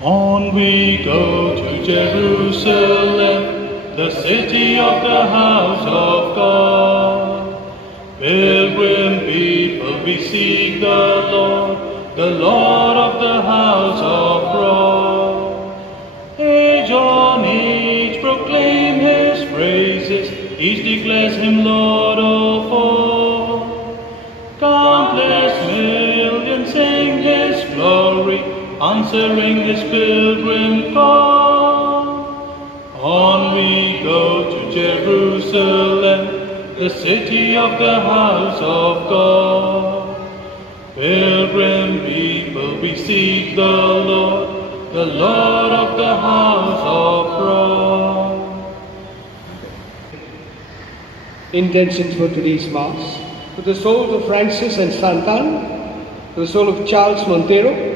On we go to Jerusalem, the city of the house of God. Pilgrim people, we seek the Lord of the house of God. Age on age proclaim his praises, each declares him Lord of all. Countless millions sing his glory, answering his pilgrim call. On we go to Jerusalem, the city of the house of God. Pilgrim people, we seek the Lord of the house of God. Intentions for today's Mass. For the souls of Francis and Santan, for the soul of Charles Montero,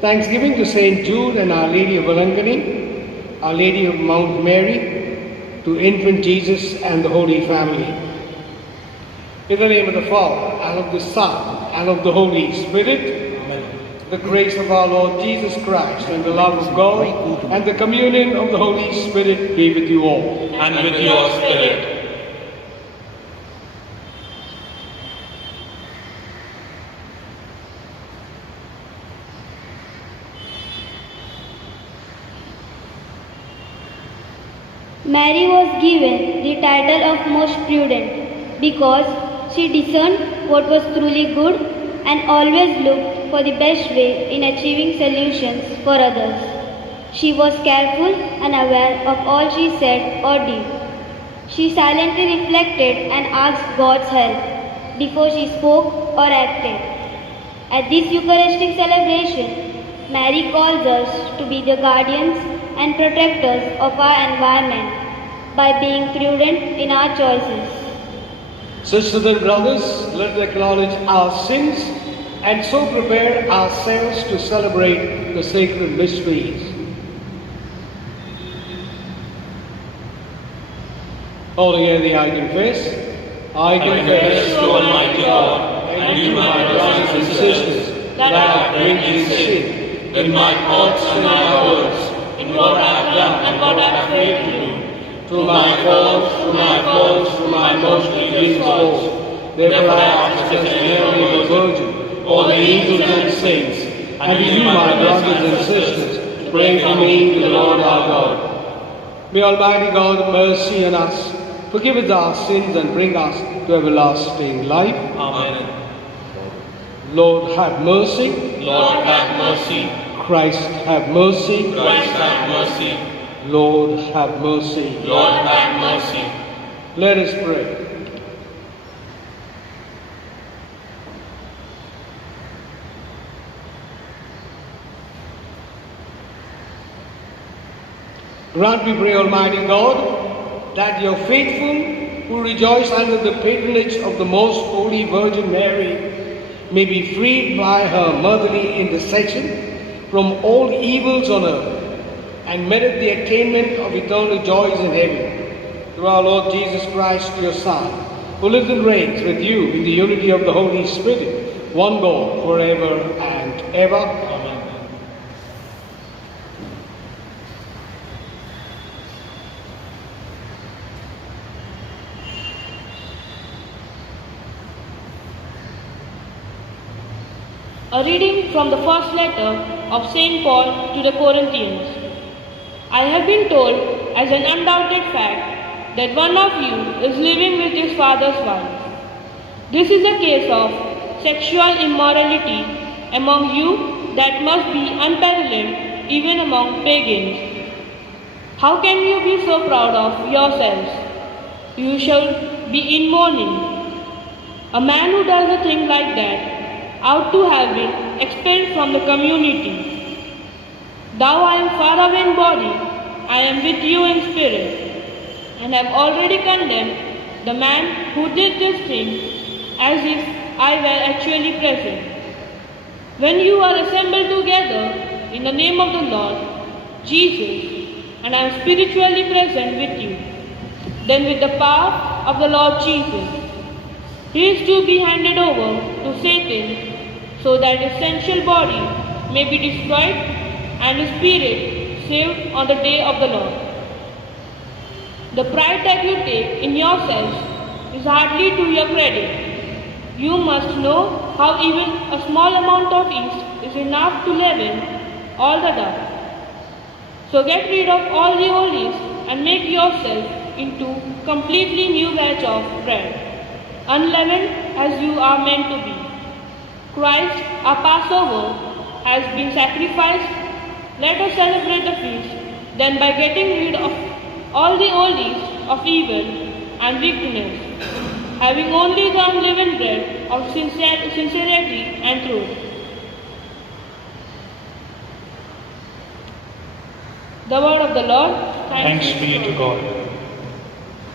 thanksgiving to Saint Jude and Our Lady of Valangani, Our Lady of Mount Mary, to Infant Jesus and the Holy Family. In the name of the Father, and of the Son, and of the Holy Spirit, Amen. the grace of our Lord Jesus Christ, and the love of God, and the communion of the Holy Spirit be with you all. And with your spirit. Mary was given the title of most prudent because she discerned what was truly good and always looked for the best way in achieving solutions for others. She was careful and aware of all she said or did. She silently reflected and asked God's help before she spoke or acted. At this Eucharistic celebration, Mary calls us to be the guardians and protectors of our environment by being prudent in our choices. Sisters and brothers, let us acknowledge our sins and so prepare ourselves to celebrate the sacred mysteries. All together I confess I confess to Almighty God and you, my brothers and sisters, that I have greatly sinned in my thoughts and my words, in what I have done and what I have failed to do. Through my faults, through my most grievous faults. Therefore I ask that Mary the Virgin, all the angels and saints, and you, my brothers and sisters, to pray for me to the Lord our God. May Almighty God have mercy on us, forgive us our sins, and bring us to everlasting life. Amen. Lord, have mercy. Lord, have mercy. Christ, have mercy. Christ, have mercy. Lord, have mercy. Lord, have mercy. Let us pray. Grant, we pray, Almighty God, that your faithful who rejoice under the patronage of the most holy Virgin Mary may be freed by her motherly intercession from all evils on earth and merit the attainment of eternal joys in heaven. Through our Lord Jesus Christ, your Son, who lives and reigns with you in the unity of the Holy Spirit, one God, forever and ever. Amen. A reading from the first letter of St. Paul to the Corinthians. I have been told as an undoubted fact that one of you is living with his father's wife. This is a case of sexual immorality among you that must be unparalleled even among pagans. How can you be so proud of yourselves? You shall be in mourning. A man who does a thing like that ought to have been expelled from the community. Though I am far away in body, I am with you in spirit, and have already condemned the man who did this thing as if I were actually present. When you are assembled together in the name of the Lord Jesus, and I am spiritually present with you, then with the power of the Lord Jesus, he is to be handed over to Satan so that his sensual body may be destroyed and his spirit saved on the day of the Lord. The pride that you take in yourselves is hardly to your credit. You must know how even a small amount of yeast is enough to leaven all the dough. So get rid of all the old yeast and make yourself into completely new batch of bread, unleavened as you are meant to be. Christ, our Passover, has been sacrificed. Let us celebrate the feast then by getting rid of all the old yeast of evil and wickedness, having only the unleavened bread of sincerity and truth. The word of the Lord. Thanks be to God.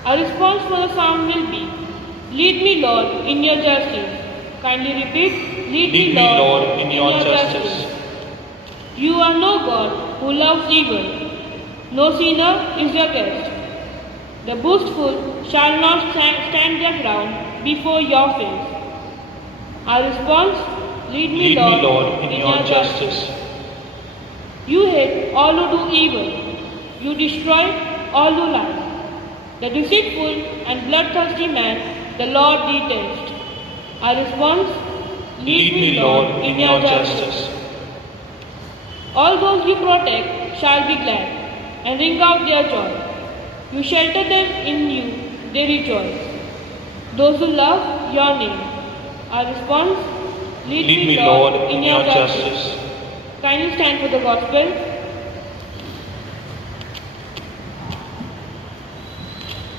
Our response for the psalm will be, Lead me, Lord, in your justice. Kindly repeat, Lead me, Lord, in your justice. You are no God who loves evil. No sinner is your guest. The boastful shall not stand their ground before your face. Our response, Lead me, Lord, in your justice. You hate all who do evil. You destroy all who lie. The deceitful and bloodthirsty man the Lord detests. Our response, Lead me, Lord, in your justice. All those you protect shall be glad and ring out their joy. You shelter them in you, they rejoice. Those who love your name. Our response, Lead me, Lord, in your justice. Kindly stand for the gospel.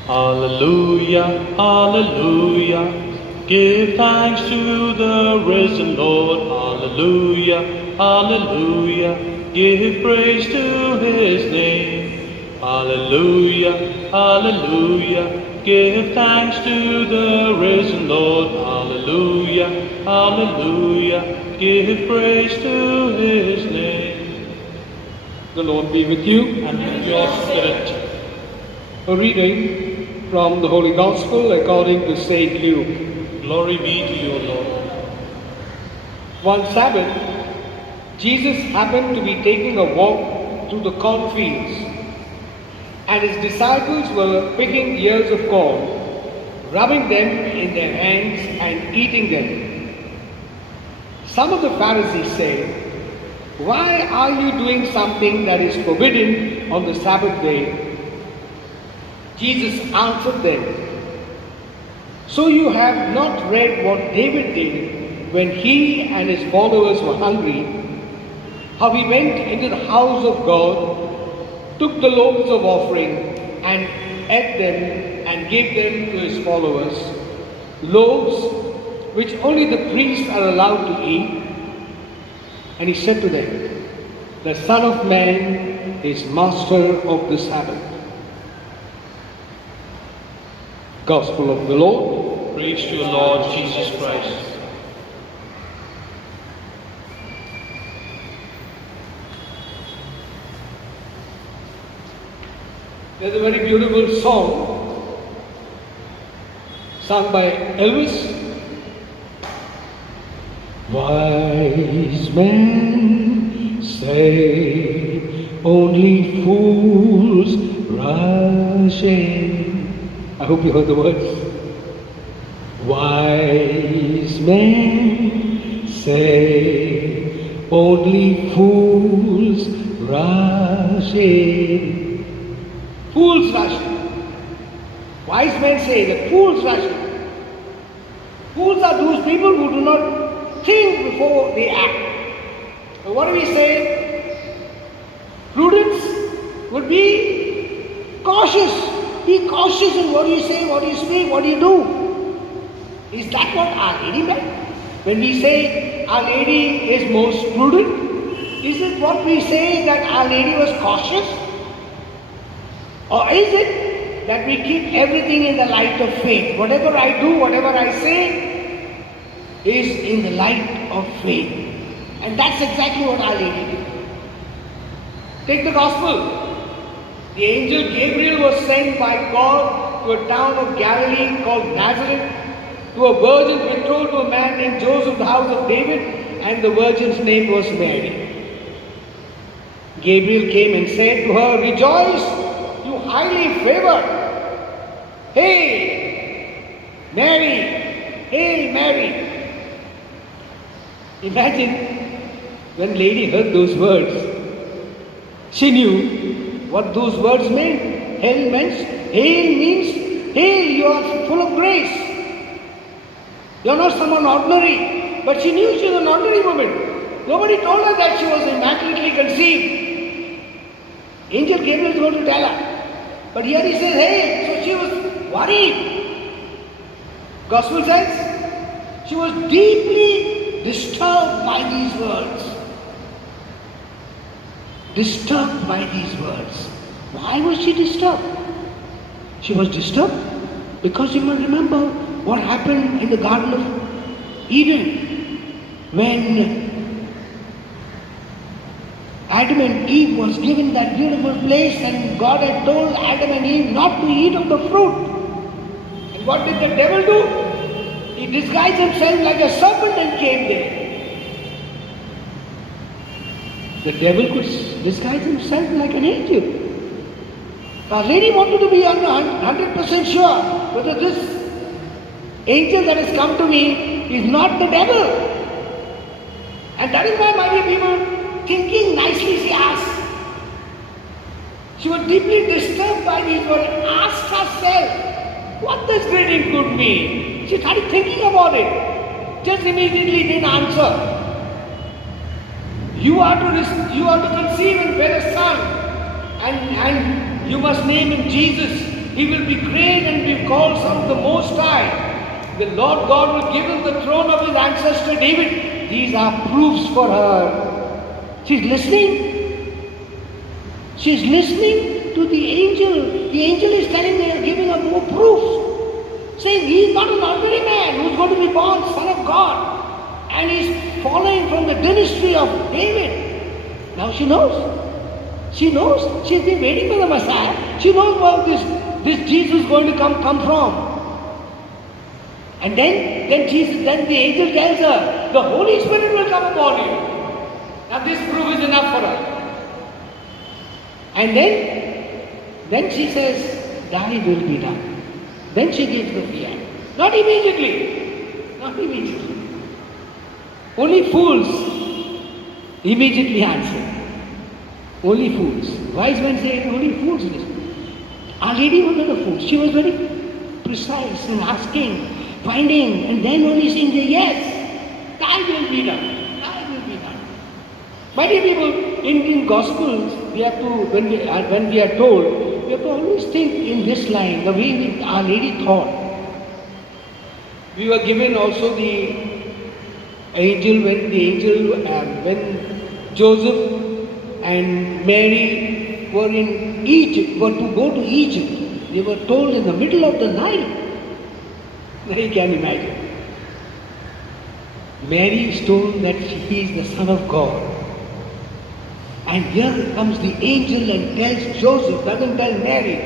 Hallelujah, hallelujah. Give thanks to the risen Lord. Hallelujah, hallelujah. Give praise to his name. Hallelujah, hallelujah. Give thanks to the risen Lord. Hallelujah, hallelujah. Give praise to his name. The Lord be with you. And with your spirit. A reading from the Holy Gospel according to St. Luke. Glory be to you, Lord. One Sabbath, Jesus happened to be taking a walk through the cornfields, and his disciples were picking ears of corn, rubbing them in their hands and eating them. Some of the Pharisees said, "Why are you doing something that is forbidden on the Sabbath day?" Jesus answered them, "So you have not read what David did when he and his followers were hungry, how he went into the house of God, took the loaves of offering and ate them and gave them to his followers, loaves which only the priests are allowed to eat? And he said to them, the Son of Man is master of the Sabbath." Gospel of the Lord. Praise to you, Lord Jesus Christ. There's a very beautiful song sung by Elvis. Wise men say only fools rush in. I hope you heard the words. Wise men say only fools rush in. Fools rush in. Wise men say that fools rush in. Fools are those people who do not think before they act. So what do we say? Prudence would be cautious. Be cautious in what you say, what you speak, what you do. Is that what Our Lady meant? When we say Our Lady is most prudent, is it what we say that Our Lady was cautious? Or is it that we keep everything in the light of faith? Whatever I do, whatever I say is in the light of faith. And that's exactly what Our Lady did. Take the Gospel. The angel Gabriel was sent by God to a town of Galilee called Nazareth, to a virgin betrothed to a man named Joseph, the house of David, and the virgin's name was Mary. Gabriel came and said to her, "Rejoice, you highly favored. Hey, Mary, hail Mary." Imagine when lady heard those words, she knew what those words meant. Hail means, hail, you are full of grace. You are not someone ordinary. But she knew she was an ordinary woman. Nobody told her that she was immaculately conceived. Angel Gabriel is going to tell her. But here he says, hey, so she was worried. Gospel says, she was deeply disturbed by these words. Disturbed by these words. Why was she disturbed? She was disturbed because you must remember what happened in the Garden of Eden when Adam and Eve was given that beautiful place and God had told Adam and Eve not to eat of the fruit. And what did the devil do? He disguised himself like a serpent and came there. The devil could disguise himself like an angel. Our lady wanted to be 100% sure whether this angel that has come to me is not the devil. And that is why, my dear people, thinking nicely, she asked. She was deeply disturbed by these words, asked herself what this greeting could mean. She started thinking about it. Just immediately didn't answer. You are to conceive and bear a son, and you must name him Jesus. He will be great and be called Son of the Most High. The Lord God will give him the throne of his ancestor David. These are proofs for her. She's listening. She's listening to the angel. The angel is telling her, giving her more proofs, saying he is not an ordinary man who is going to be born Son of God. And he's following from the dynasty of David. Now she knows. She knows. She's been waiting for the Messiah. She knows where this Jesus is going to come from. And then the angel tells her, the Holy Spirit will come upon you. Now this proof is enough for her. And then she says, thy will be done. Then she gives the fiat. Not immediately. Not immediately. Only fools immediately answer. Only fools. Wise men say only fools listen. Our lady was not a fool. She was very precise in asking, finding, and then only saying, yes, thy will be done. Thy will be done. My dear people, in Gospels, we have to, when we are told, we have to always think in this line, the way Our Lady thought. We were given also the angel, when Joseph and Mary were in Egypt, were to go to Egypt, they were told in the middle of the night. Now you can imagine. Mary is told that he is the Son of God. And here comes the angel and tells Joseph, doesn't tell Mary.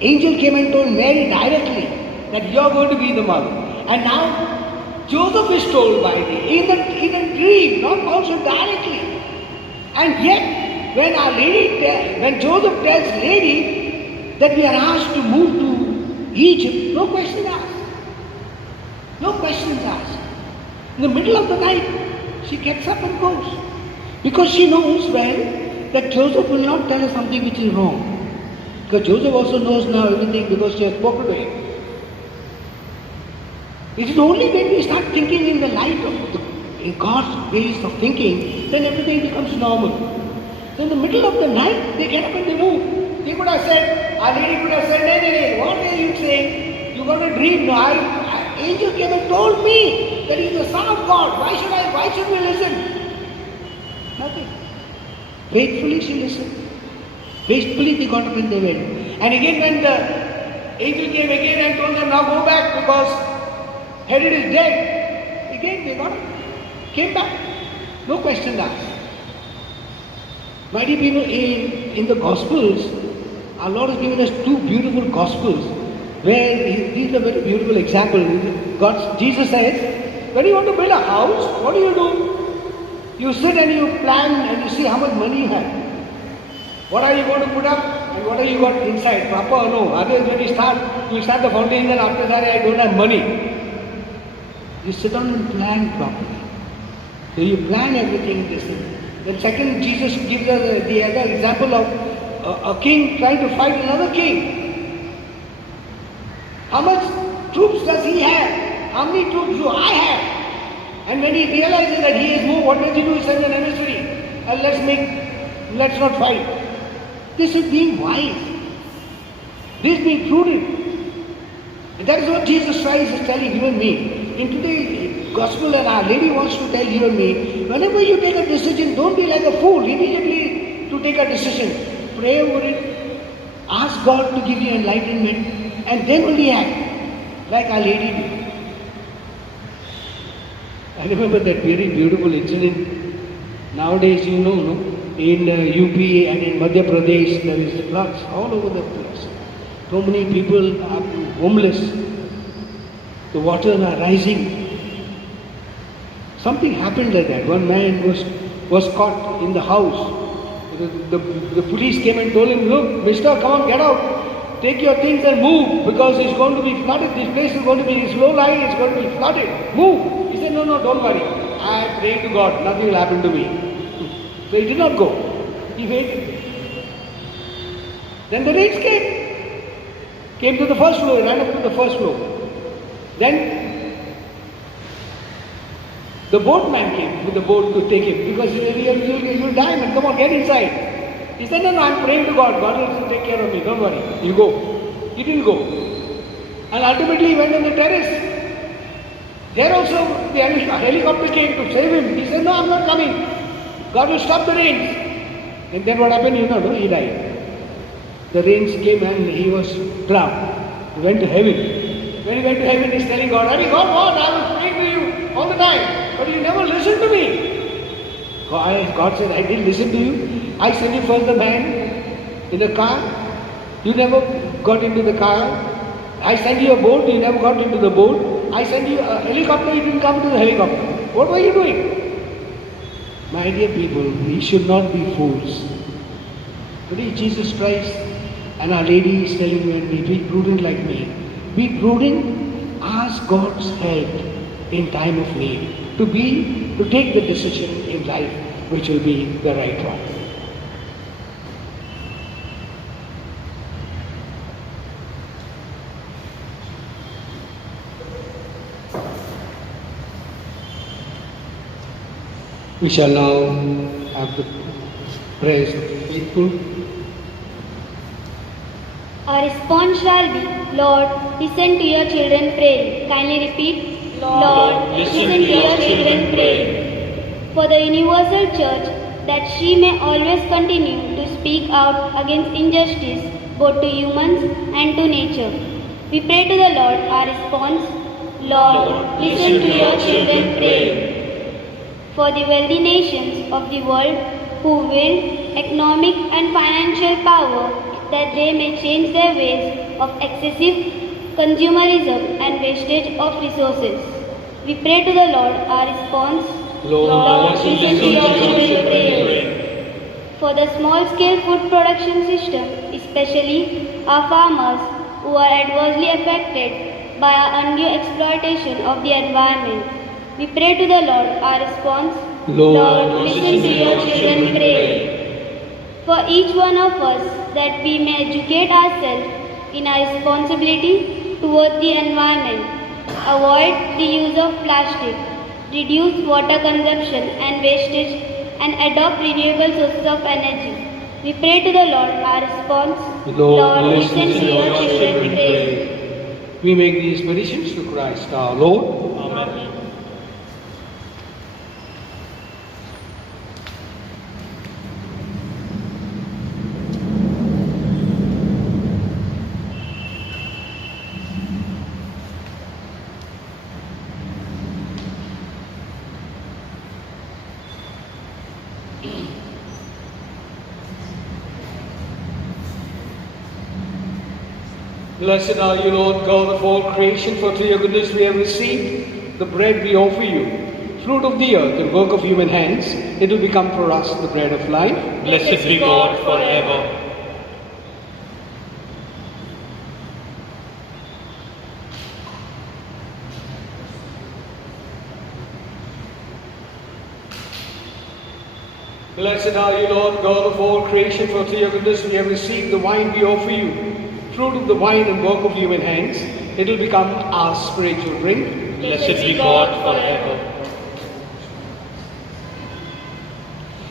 Angel came and told Mary directly that you are going to be the mother. And now Joseph is told by in a dream, not also directly. And yet, when Joseph tells lady that we are asked to move to Egypt, no questions asked. No questions asked. In the middle of the night, she gets up and goes. Because she knows well that Joseph will not tell her something which is wrong. Because Joseph also knows now everything because she has spoken to him. It is only when we start thinking in the light of in God's ways of thinking, then everything becomes normal. So in the middle of the night, they get up and they move. They could have said, Our Lady could have said, hey, what are you saying? You got a dream. No, angel came and told me that he is the Son of God. Why should we listen? Nothing. Faithfully she listened. Faithfully they got up and they went. And again when the angel came again and told them, now go back because Herod is dead. Again they got up, came back. No questions asked. My dear people, in the Gospels, our Lord has given us two beautiful Gospels where these are very beautiful examples. Jesus says, when you want to build a house, what do? You sit and you plan and you see how much money you have. What are you going to put up and what are you got inside? Proper or no? Others when you start the foundation and after that I don't have money. You sit down and plan properly. So you plan everything this thing. Then second, Jesus gives us the other example of a king trying to fight another king. How much troops does he have? How many troops do I have? And when he realizes that he is moved, what does he do? He sends an emissary. Let's not fight. This is being wise. This is being prudent. And that is what Jesus Christ is telling you and me. In today's gospel, and Our Lady wants to tell you and me, whenever you take a decision, don't be like a fool immediately to take a decision. Pray over it. Ask God to give you enlightenment and then only act like Our Lady did. I remember that very beautiful incident. Nowadays, you know, in UP and in Madhya Pradesh, there is floods all over the place. So many people are homeless. The waters are rising. Something happened like that. One man was caught in the house. The police came and told him, look, mister, come on, get out. Take your things and move because it's going to be flooded. This place is going to be, it's low lying, it's going to be flooded. Move. He said, no, don't worry. I pray to God, nothing will happen to me. So he did not go. He waited. Then the rains came to the first floor, ran up to the first floor. Then the boatman came with the boat to take him because you'll die, man. Come on, get inside. He said, no, I'm praying to God. God will take care of me. Don't worry. You go. He didn't go. And ultimately he went on the terrace. There also the helicopter came to save him. He said, no, I'm not coming. God will stop the rains. And then what happened? He died. The rains came and he was drowned. He went to heaven. When he went to heaven, he's telling God, God, I was praying to you all the time, but you never listened to me. God said, I didn't listen to you. I sent you first the man in the car. You never got into the car. I sent you a boat. You never got into the boat. I sent you a helicopter. You didn't come to the helicopter. What were you doing? My dear people, we should not be fools. Today, Jesus Christ and Our Lady is telling you and me, be prudent like me. Be prudent, ask God's help in time of need, to take the decision in life which will be the right one. We shall now have the prayers of the faithful. Our response shall be, Lord, listen to your children pray. Kindly repeat, Lord, listen to your children pray. For the universal church, that she may always continue to speak out against injustice, both to humans and to nature. We pray to the Lord, our response, Lord, listen to your children pray. For the wealthy nations of the world who wield economic and financial power, that they may change their ways of excessive consumerism and wastage of resources. We pray to the Lord, our response, Lord, listen to your children pray. For the small-scale food production system, especially our farmers who are adversely affected by our undue exploitation of the environment, we pray to the Lord, our response, Lord, listen to your children pray. For each one of us, that we may educate ourselves in our responsibility toward the environment, avoid the use of plastic, reduce water consumption and wastage, and adopt renewable sources of energy. We pray to the Lord, our response, Lord, listen to your children pray. We make these petitions to Christ our Lord. Amen. Blessed are you, Lord God of all creation, for through your goodness we have received the bread we offer you. fruit of the earth, the work of human hands, it will become for us the bread of life. Blessed be God forever. Blessed are you, Lord God of all creation, for through your goodness we have received the wine we offer you, fruit of the vine and work of human hands. It will become our spiritual drink. Blessed be God forever.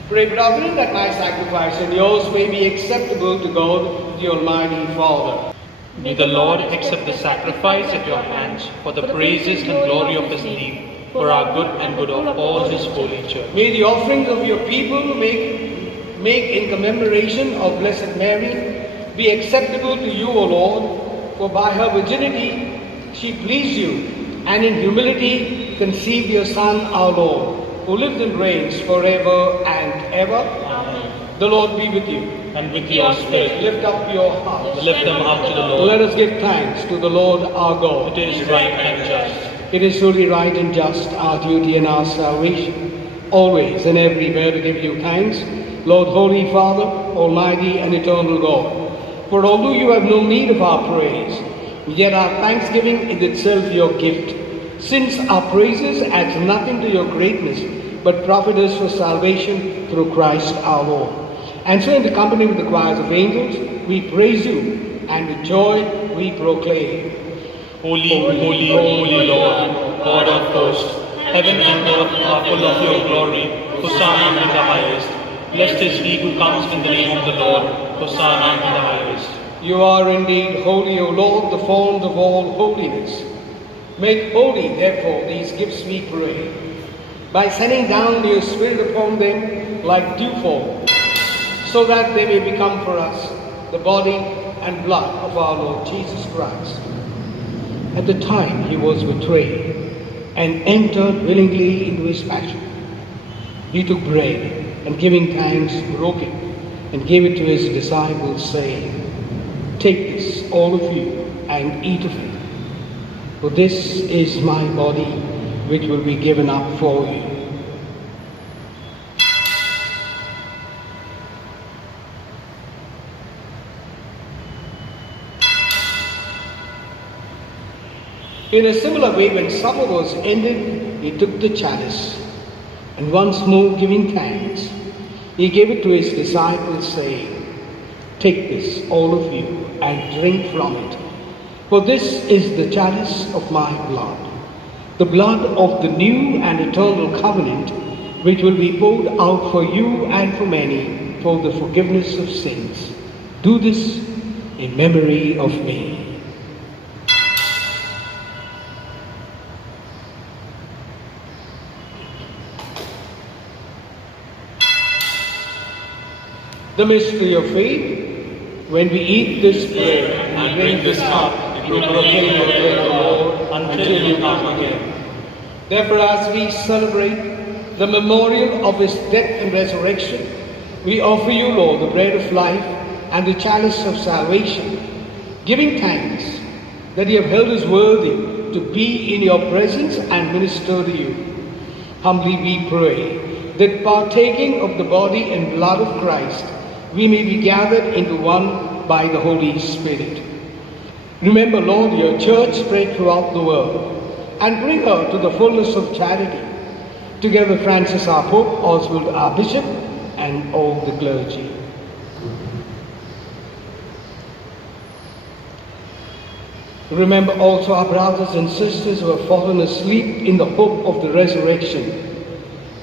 Pray, brethren, that my sacrifice and yours may be acceptable to God, the Almighty Father. May the Lord accept the sacrifice at your hands for the praises and glory of his name, for our good and good of all his holy church. May the offerings of your people make in commemoration of Blessed Mary be acceptable to you, O Lord, for by her virginity she pleased you, and in humility conceived your Son, our Lord, who lives and reigns forever and ever. Amen. The Lord be with you. And with your spirit, Lift up your hearts. lift them up to the Lord. Let us give thanks to the Lord our God. It is right and just. It is truly right and just, our duty and our salvation, always and everywhere to give you thanks, Lord, Holy Father, Almighty and Eternal God. For although you have no need of our praise, yet our thanksgiving is itself your gift, since our praises adds nothing to your greatness, but profit us for salvation through Christ our Lord. And so in the company with the choirs of angels, we praise you, and with joy we proclaim. Holy, holy, holy Lord, God of hosts, heaven and earth are full of your glory. Hosanna in the highest. Blessed is he who comes in the name of the Lord. Hosanna in the highest. You are indeed holy, O Lord, the fount of all holiness. Make holy, therefore, these gifts, we pray, by sending down your Spirit upon them like dewfall, so that they may become for us the body and blood of our Lord Jesus Christ. At the time he was betrayed and entered willingly into his passion, he took bread and giving thanks, broke it and gave it to his disciples, saying, "Take this, all of you, and eat of it, for this is my body, which will be given up for you." In a similar way, when supper was ended, he took the chalice, and once more giving thanks, he gave it to his disciples, saying, "Take this, all of you, and drink from it, for this is the chalice of my blood, the blood of the new and eternal covenant, which will be poured out for you and for many for the forgiveness of sins. Do this in memory of me." The mystery of faith. When we eat this bread and drink this cup, we proclaim your death, O Lord, until you come again. Therefore, as we celebrate the memorial of his death and resurrection, we offer you, Lord, the bread of life and the chalice of salvation, giving thanks that you have held us worthy to be in your presence and minister to you. Humbly we pray that partaking of the body and blood of Christ, we may be gathered into one by the Holy Spirit. Remember, Lord, your church spread throughout the world, and bring her to the fullness of charity. Together Francis our Pope, Oswald our Bishop, and all the clergy. Remember also our brothers and sisters who have fallen asleep in the hope of the resurrection,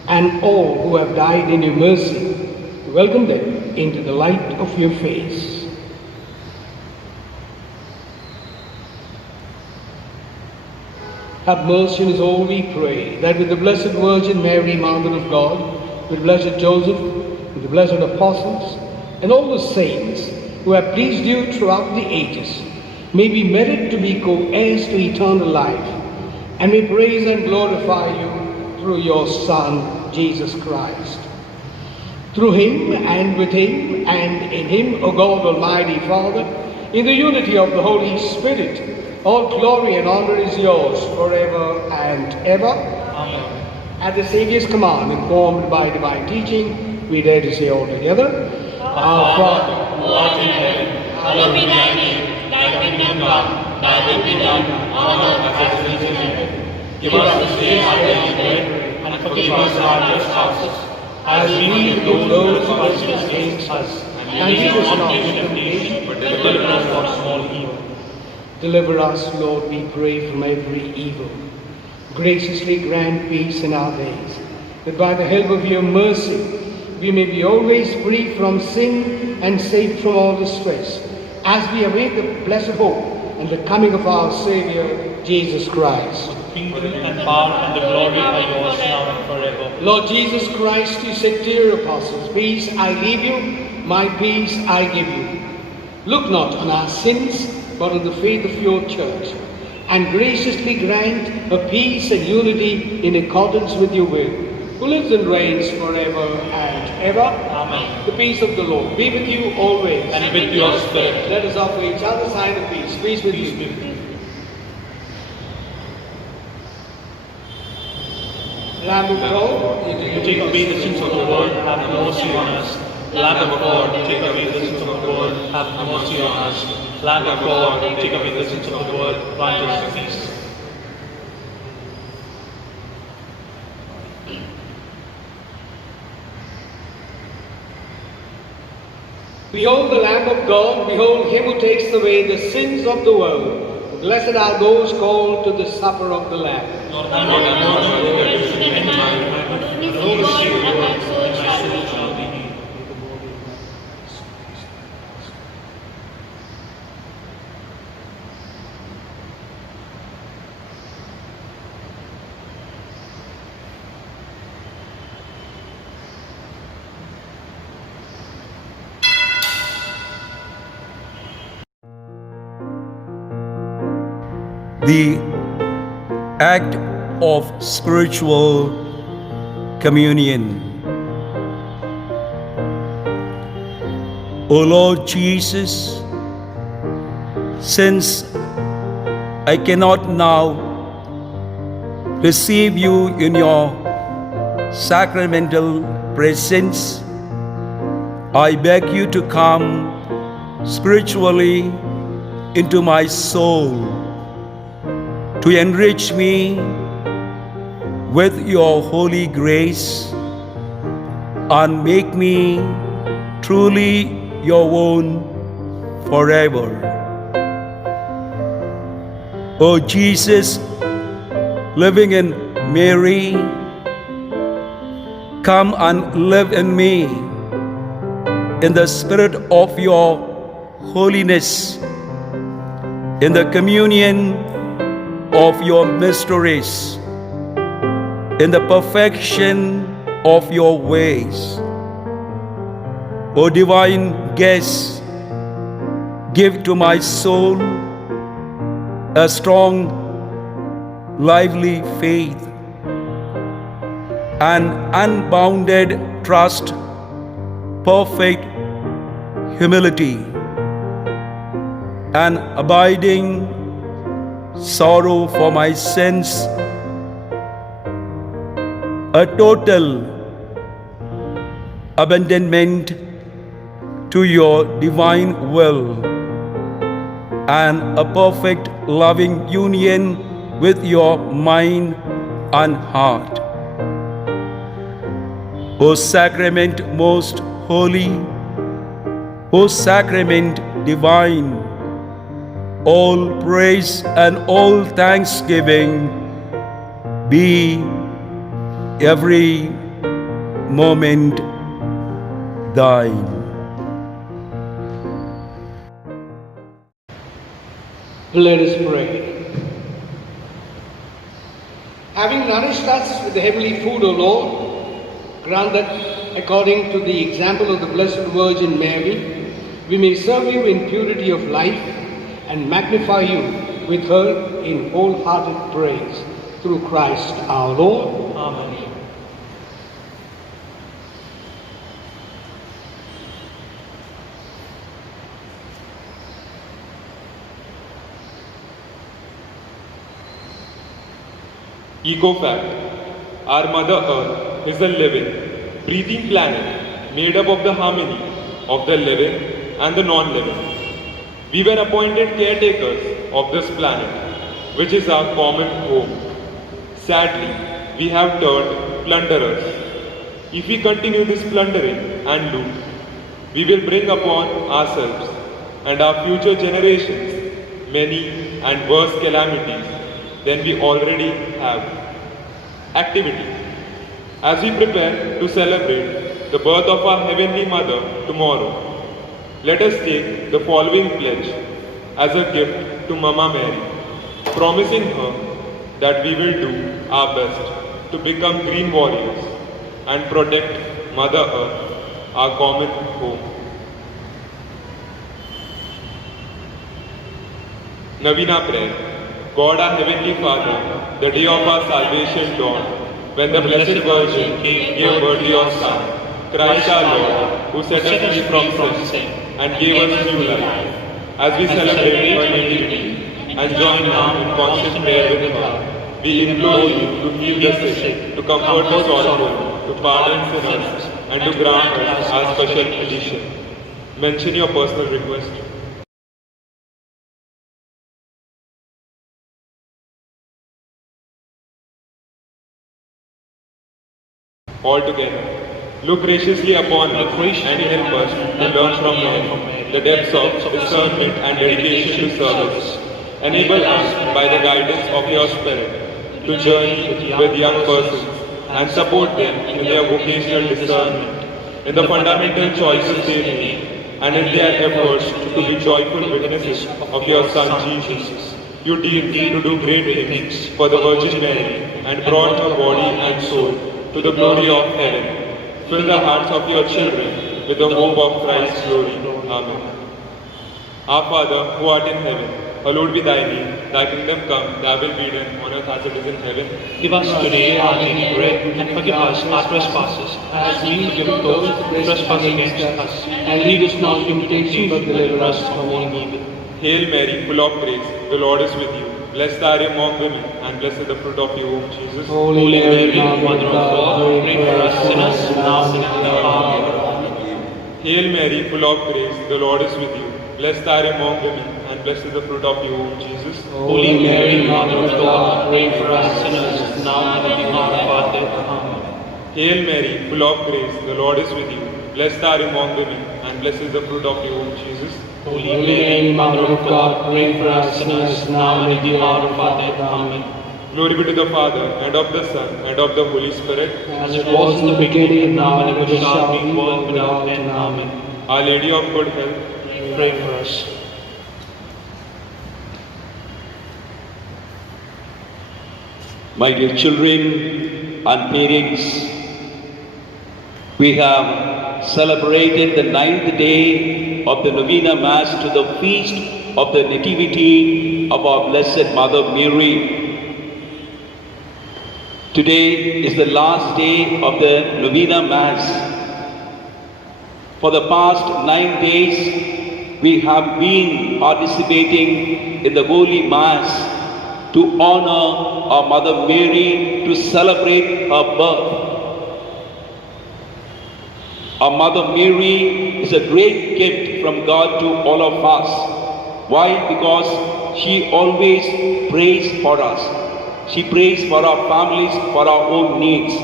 and all who have died in your mercy. Welcome them into the light of your face. Have mercy on us all, we pray, that with the Blessed Virgin Mary, Mother of God, with blessed Joseph, with the blessed apostles, and all the saints who have pleased you throughout the ages, may be merited to be co-heirs to eternal life, and may praise and glorify you through your Son, Jesus Christ. Through him, and with him, and in him, O God, Almighty Father, in the unity of the Holy Spirit, all glory and honor is yours forever and ever. Amen. At the Saviour's command, informed by divine teaching, we dare to say all together, Our Father, who art in heaven, hallowed be thy name. Thy kingdom come, thy will be done, on earth as it is in heaven. Give us this day our daily bread, and forgive us our trespasses, as we forgive those who trespass against us. And lead us not into temptation, but deliver us from all evil. Deliver us, Lord, we pray, from every evil. Graciously grant peace in our days, that by the help of your mercy we may be always free from sin and safe from all distress, as we await the blessed hope and the coming of our Saviour, Jesus Christ. The kingdom and power and the glory are yours now and forever. Lord Jesus Christ, you said to your apostles, Peace I leave you, my peace I give you. Look not on our sins, but on the faith of your church, and graciously grant a peace and unity in accordance with your will, who lives and reigns forever and ever. Amen. The peace of the Lord be with you always. And with your spirit. Let us offer each other a sign of peace. Peace with you. Lamb of God, You take away the sins of the world, have mercy on us. Lamb of God, take away the sins of the world, have mercy on us. Lamb of God, take away the sins of the world, grant us peace. Behold the Lamb of God, behold him who takes away the sins of the world. Blessed are those called to the supper of the Lamb. Lord, I know that you should end my life, and only see your word, and my soul shall be healed. The act of spiritual communion. O Lord Jesus, since I cannot now receive you in your sacramental presence, I beg you to come spiritually into my soul, to enrich me with your holy grace and make me truly your own forever. O Jesus, living in Mary, come and live in me in the spirit of your holiness, in the communion of your mysteries, in the perfection of your ways. O divine guest, give to my soul a strong, lively faith, an unbounded trust, perfect humility, an abiding sorrow for my sins, a total abandonment to your divine will, and a perfect loving union with your mind and heart. O sacrament most holy, O sacrament divine, all praise and all thanksgiving be every moment thine. Let us pray. Having nourished us with the heavenly food, O Lord, grant that according to the example of the Blessed Virgin Mary, we may serve you in purity of life and magnify you with her in wholehearted praise. Through Christ our Lord. Amen. Ecofact. Our Mother Earth is a living, breathing planet made up of the harmony of the living and the non-living. We were appointed caretakers of this planet, which is our common home. Sadly, we have turned plunderers. If we continue this plundering and loot, we will bring upon ourselves and our future generations many and worse calamities than we already have. Activity. As we prepare to celebrate the birth of our Heavenly Mother tomorrow, let us take the following pledge as a gift to Mama Mary, promising her that we will do our best to become green warriors and protect Mother Earth, our common home. Novena Prayer. God our Heavenly Father, the day of our salvation dawned, when the Blessed Virgin gave birth to your Son, Christ our Lord, who set us free from sin and gave us new life. As we celebrate her nativity and join now in constant prayer with her, we implore you to heal the sick, to comfort the sorrowful, to pardon sinners, and to grant us our special petition. Mention your personal request. All together, look graciously upon us and help us to learn from Mary the depths of discernment and dedication to service. Enable us, by the guidance of your Spirit, to journey with young persons and support them in their vocational discernment, in the fundamental choices they make, and in their efforts to be joyful witnesses of your Son Jesus. You deemed to do great things for the Virgin Mary and brought her body and soul to the glory of heaven. Fill the hearts of your children with the hope of Christ's glory. Amen. Our Father, who art in heaven, hallowed be thy name. Thy kingdom come, thy will be done on earth as it is in heaven. Give us today our daily bread, and forgive us our trespasses, as we forgive those who trespass against us. And lead us not into temptation, but deliver us from all evil. Hail Mary, full of grace, the Lord is with you. Blessed are you among women, and blessed the fruit of your womb, Jesus. Holy Mary, Mother of God, pray for us sinners, now and at the hour of our death. Hail Mary, full of grace, the Lord is with you. Blessed are you among women, and blessed the fruit of your womb, Jesus. Holy Mary, Mother of God, pray for us sinners, now and at the hour of our death. Amen. Hail Mary, full of grace, the Lord is with you. Blessed are you among women, and blessed is the fruit of your womb, Jesus. Holy Mary, Mother of God, pray for us sinners, now and at the hour of our death. Amen. Glory be to the Father, and of the Son, and of the Holy Spirit. As it was in the beginning, now and ever shall be, world without end. Amen. Our Lady of Good Health, Pray for us. My dear children and parents, we have celebrated the 9th day of the Novena Mass to the feast of the Nativity of our Blessed Mother Mary. Today is the last day of the Novena Mass. For the past 9 days, we have been participating in the Holy Mass to honor our Mother Mary, to celebrate her birth. Our Mother Mary is a great gift from God to all of us. Why? Because she always prays for us. She prays for our families, for our own needs.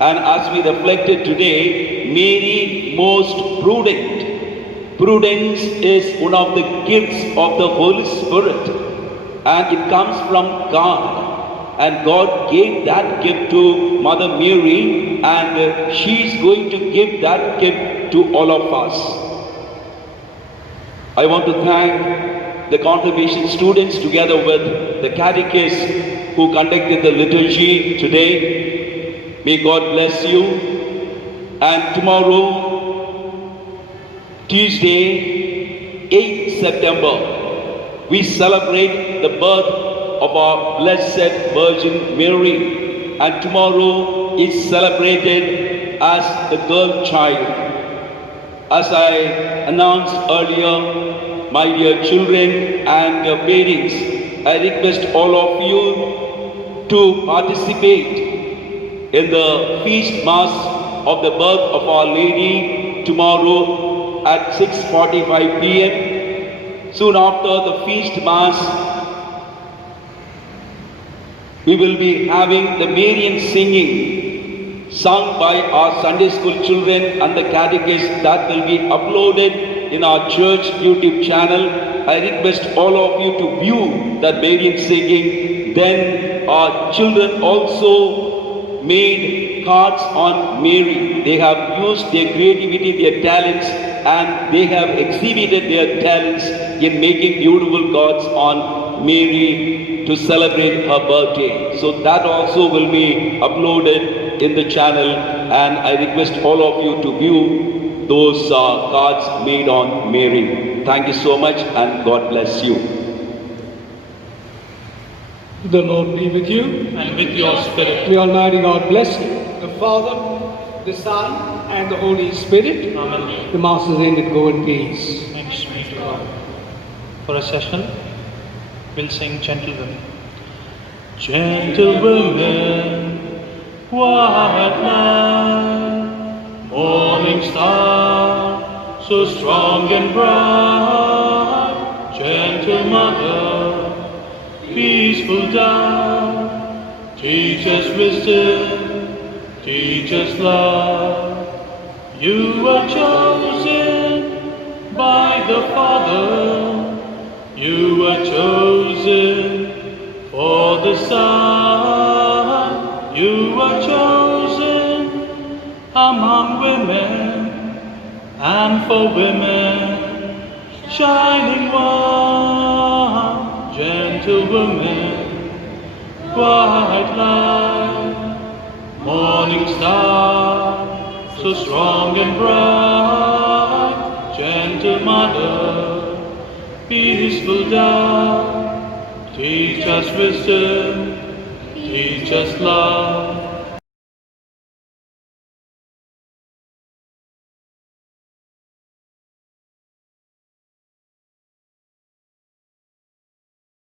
And as we reflected today, Mary most prudent. Prudence is one of the gifts of the Holy Spirit, and it comes from God. And God gave that gift to Mother Mary, and she is going to give that gift to all of us. I want to thank the confirmation students together with the catechists who conducted the liturgy today. May God bless you. And tomorrow, Tuesday, 8th September, we celebrate the birth of our Blessed Virgin Mary. And tomorrow is celebrated as the girl child. As I announced earlier, my dear children and parents, I request all of you to participate in the feast mass of the birth of Our Lady tomorrow at 6:45 p.m. Soon after the feast mass, we will be having the Marian singing sung by our Sunday school children and the catechist that will be uploaded in our church YouTube channel. I request all of you to view that Marian singing. Then our children also made cards on Mary. They have used their creativity, their talents, and they have exhibited their talents in making beautiful cards on Mary to celebrate her birthday. So that also will be uploaded in the channel, and I request all of you to view those cards made on Mary. Thank you so much, and God bless you. The Lord be with you. And with your spirit. May Almighty God bless you, the Father, the Son, and the Holy Spirit. Amen. The Mass is ended. Go in peace. Thanks be to God. For a session, we'll sing Gentlewomen. Gentlewomen, white light, morning star, so strong and bright, gentle mother, peaceful dove, teach us wisdom, teach us love. You are chosen by the Father, you are chosen for the Son, you are chosen among women, and for women, shining one, gentle woman, white light, morning star, so strong and bright, gentle mother, peaceful dove, teach us wisdom, teach us love.